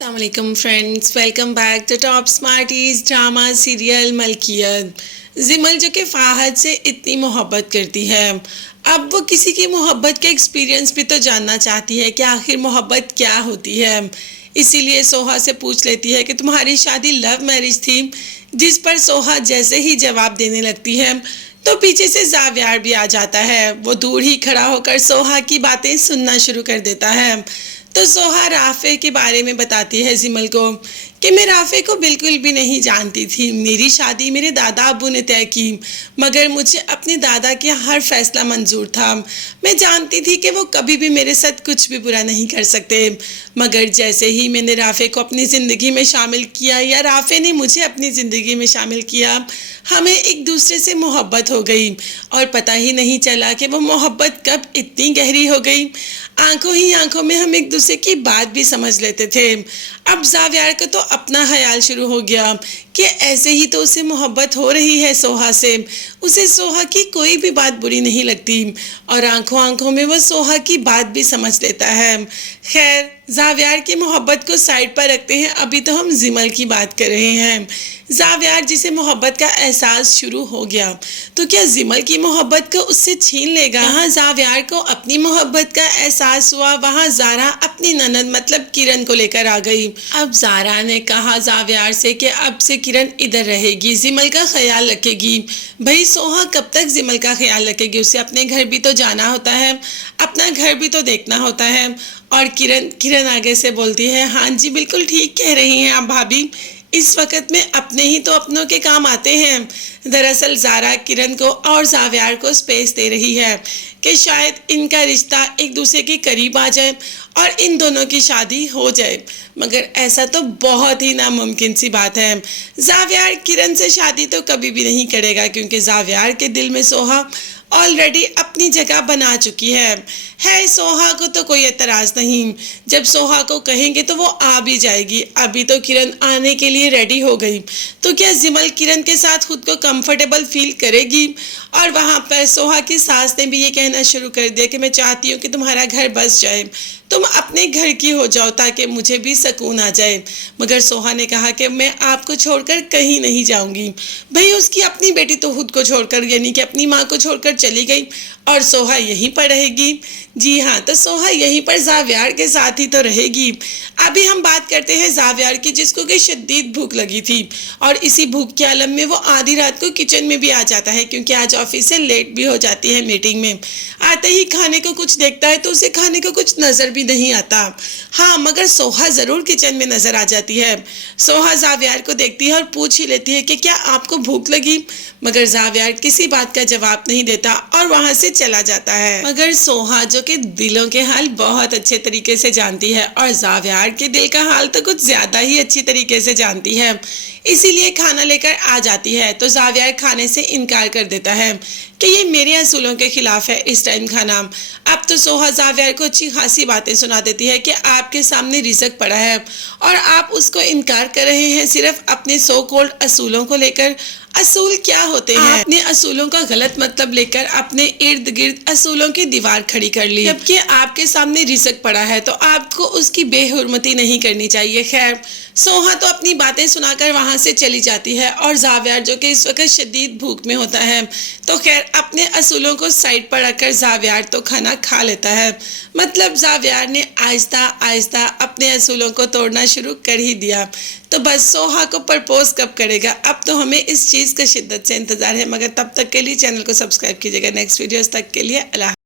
अस्सलामुअलैकुम friends, welcome back to top smarties drama serial Malkiyat. जिमल जो कि फाहद से इतनी मोहब्बत करती है, अब वो किसी की मोहब्बत का एक्सपीरियंस भी तो जानना चाहती है कि आखिर मोहब्बत क्या होती है। इसीलिए सोहा से पूछ लेती है कि तुम्हारी शादी लव मैरिज थी, जिस पर सोहा जैसे ही जवाब देने लगती है तो पीछे से जावियार भी आ जाता है। वो दूर ही खड़ा होकर सोहा की बातें सुनना शुरू कर देता है। तो सोहा राफे के बारे में बताती है जिमल को कि मैं राफे को बिल्कुल भी नहीं जानती थी। मेरी शादी मेरे दादा अबू ने तय की, मगर मुझे अपने दादा का हर फैसला मंजूर था। मैं जानती थी कि वो कभी भी मेरे साथ कुछ भी बुरा नहीं कर सकते, मगर जैसे ही मैंने राफे को अपनी ज़िंदगी में शामिल किया या राफे ने मुझे अपनी ज़िंदगी में शामिल किया, हमें एक दूसरे से मोहब्बत हो गई और पता ही नहीं चला कि वो मोहब्बत कब इतनी गहरी हो गई। आंखों ही आंखों में हम एक दूसरे की बात भी समझ लेते थे। अब जावियार को तो अपना ख्याल शुरू हो गया कि ऐसे ही तो उसे मोहब्बत हो रही है सोहा से। उसे सोहा की कोई भी बात बुरी नहीं लगती और आंखों आंखों में वो सोहा की बात भी समझ लेता है। खैर, जावियार की मोहब्बत को साइड पर रखते हैं, अभी तो हम जिमल की बात कर रहे हैं। जावियार जिसे मोहब्बत का एहसास शुरू हो गया, तो क्या जिमल की मोहब्बत को उससे छीन लेगा? यहाँ जावियार को अपनी मोहब्बत का एहसास हुआ, वहाँ जारा अपनी ननद मतलब किरण को लेकर आ गई। अब जारा ने कहा जावियार से कि अब से किरण इधर रहेगी, जिमल का ख्याल रखेगी। भाई सोहा कब तक जिमल का ख्याल रखेगी? उसे अपने घर भी तो जाना होता है, अपना घर भी तो देखना होता है। और किरण आगे से बोलती है, हाँ जी बिल्कुल ठीक कह रही हैं आप भाभी, इस वक्त में अपने ही तो अपनों के काम आते हैं। दरअसल जारा किरण को और जावियार को स्पेस दे रही है कि शायद इनका रिश्ता एक दूसरे के करीब आ जाए और इन दोनों की शादी हो जाए, मगर ऐसा तो बहुत ही नामुमकिन सी बात है। जावियार किरण से शादी तो कभी भी नहीं करेगा, क्योंकि जावियार के दिल में सोहा ऑलरेडी अपनी जगह बना चुकी है। सोहा को तो कोई एतराज़ नहीं, जब सोहा को कहेंगे तो वो आ भी जाएगी। अभी तो किरण आने के लिए रेडी हो गई, तो क्या जिमल किरण के साथ खुद को कंफर्टेबल फील करेगी? और वहाँ पर सोहा की सास ने भी ये कहना शुरू कर दिया कि मैं चाहती हूँ कि तुम्हारा घर बस जाए, तुम अपने घर की हो जाओ ताकि मुझे भी सुकून आ जाए। मगर सोहा ने कहा कि मैं आपको छोड़कर कहीं नहीं जाऊंगी। भाई उसकी अपनी बेटी तो खुद को छोड़कर यानी कि अपनी माँ को छोड़कर चली गई और सोहा यहीं पर रहेगी। जी हाँ, तो सोहा यहीं पर जावियार के साथ ही तो रहेगी। अभी हम बात करते हैं जावियार की, जिसको कि शदीद भूख लगी थी और इसी भूख के आलम में वो आधी रात को किचन में भी आ जाता है, क्योंकि आज ऑफिस से लेट भी हो जाती है मीटिंग में। आते ही खाने को कुछ देखता है तो उसे खाने को कुछ नजर भी नहीं आता। हाँ, मगर सोहा जरूर किचन में नजर आ जाती है। सोहा जावियार को देखती है और पूछ ही लेती है कि क्या आपको भूख लगी? मगर जावियार किसी बात का जवाब नहीं देता और वहां से चला जाता है। मगर सोहा जो कि दिलों के हाल बहुत अच्छे तरीके से जानती है और जावियार के दिल का हाल तो कुछ ज्यादा ही अच्छी तरीके से जानती है, इसीलिए खाना लेकर आ जाती है। तो जावियार खाने से इनकार कर देता है कि ये मेरे असूलों के खिलाफ है इस टाइम खाना। अब तो सोहा जावियार को अच्छी खासी बातें सुना देती है कि आपके सामने रिज़्क पड़ा है और आप उसको इनकार कर रहे हैं सिर्फ अपने सो कॉल्ड असूलों को लेकर। असूल क्या होते हैं? अपने असूलों का गलत मतलब लेकर अपने इर्द गिर्द असूलों की दीवार खड़ी कर ली, जबकि आपके सामने रिज़्क पड़ा है तो आपको उसकी बेहुरमती नहीं करनी चाहिए। खैर, सोहा तो अपनी बातें सुनाकर वहां से चली जाती है और जावियार जो कि इस वक्त शदीद भूख में होता है, तो खैर अपने असूलों को साइड पर रखकर जावियार तो खाना खा लेता है। मतलब जावियार ने आहिस्ता आहिस्ता अपने असूलों को तोड़ना शुरू कर ही दिया। तो बस सोहा को प्रपोज कब करेगा, अब तो हमें इस चीज़ का शिद्दत से इंतज़ार है। मगर तब तक के लिए चैनल को सब्सक्राइब कीजिएगा। नेक्स्ट वीडियोस तक के लिए अल्लाह।